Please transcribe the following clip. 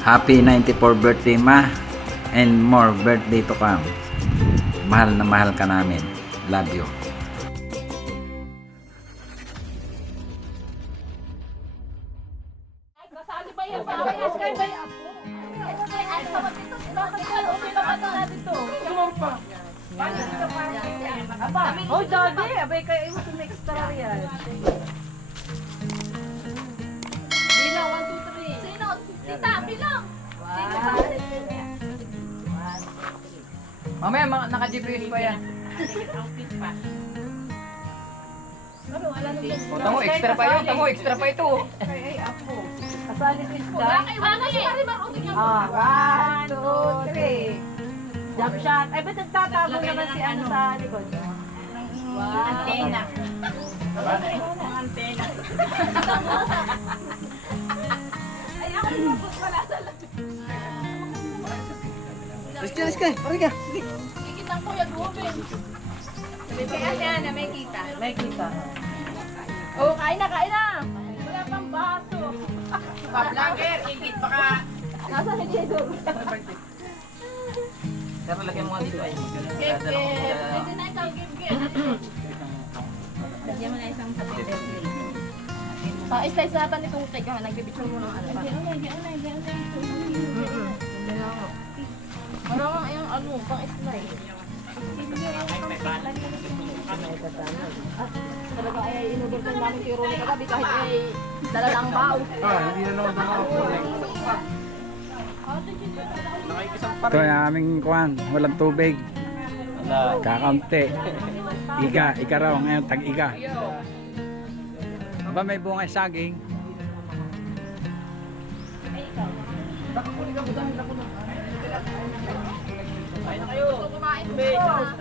Happy 94th birthday, ma. And more birthday to come. Mahal na mahal ka namin. Love you. Kasali ba yan? Parehas kayo ba yan? Ano naman dito? Bakit yan? Okay naman na natin to. Tumang pa. Aba, oh daddy, abay kayo mo sa next star yan. Bilang, 1, 2, 3. Sino? Tita, bilang. Mamaya, naka-GPS pa yan. Ano, alam mo yan? O, tamo, extra pa yun. Tamo, extra pa ito. Ay, apo. Kasali si Isda. Wala kayo, wala kayo. Ah, 1, 2, 3. Jump shot. Ay, ba't nagtatago naman si ano sa likod? Antena. Ay, ako lumabot pala sa labi. Let's go. Pari ka. Kikitang ko yung Ruben. Kaya siya na may kita. May kita. Oh, kain na, kain na. Wala pang baso. Pa-vlogger, ingit pa ka. Nasa hindi doon. Pero lagyan mo nga dito ay. Give, give. Pwede na ikaw, give, give. Lagyan mo na isang sa plate. Pa-slice natin itong teka. Nagbibitsyon mo ng ano pa. Marang yung ano, pang-slice. Talaga ay inudol ko namin si Ronnie kagabi kahit ay dala lang bao. Hindi na naman ako. Ito ay aming kuwan. Walang tubig. Kakaunti. Ika raw. Ngayon, tag-ika. Aba, may bunga saging. Ayun na kayo. Kumain ko.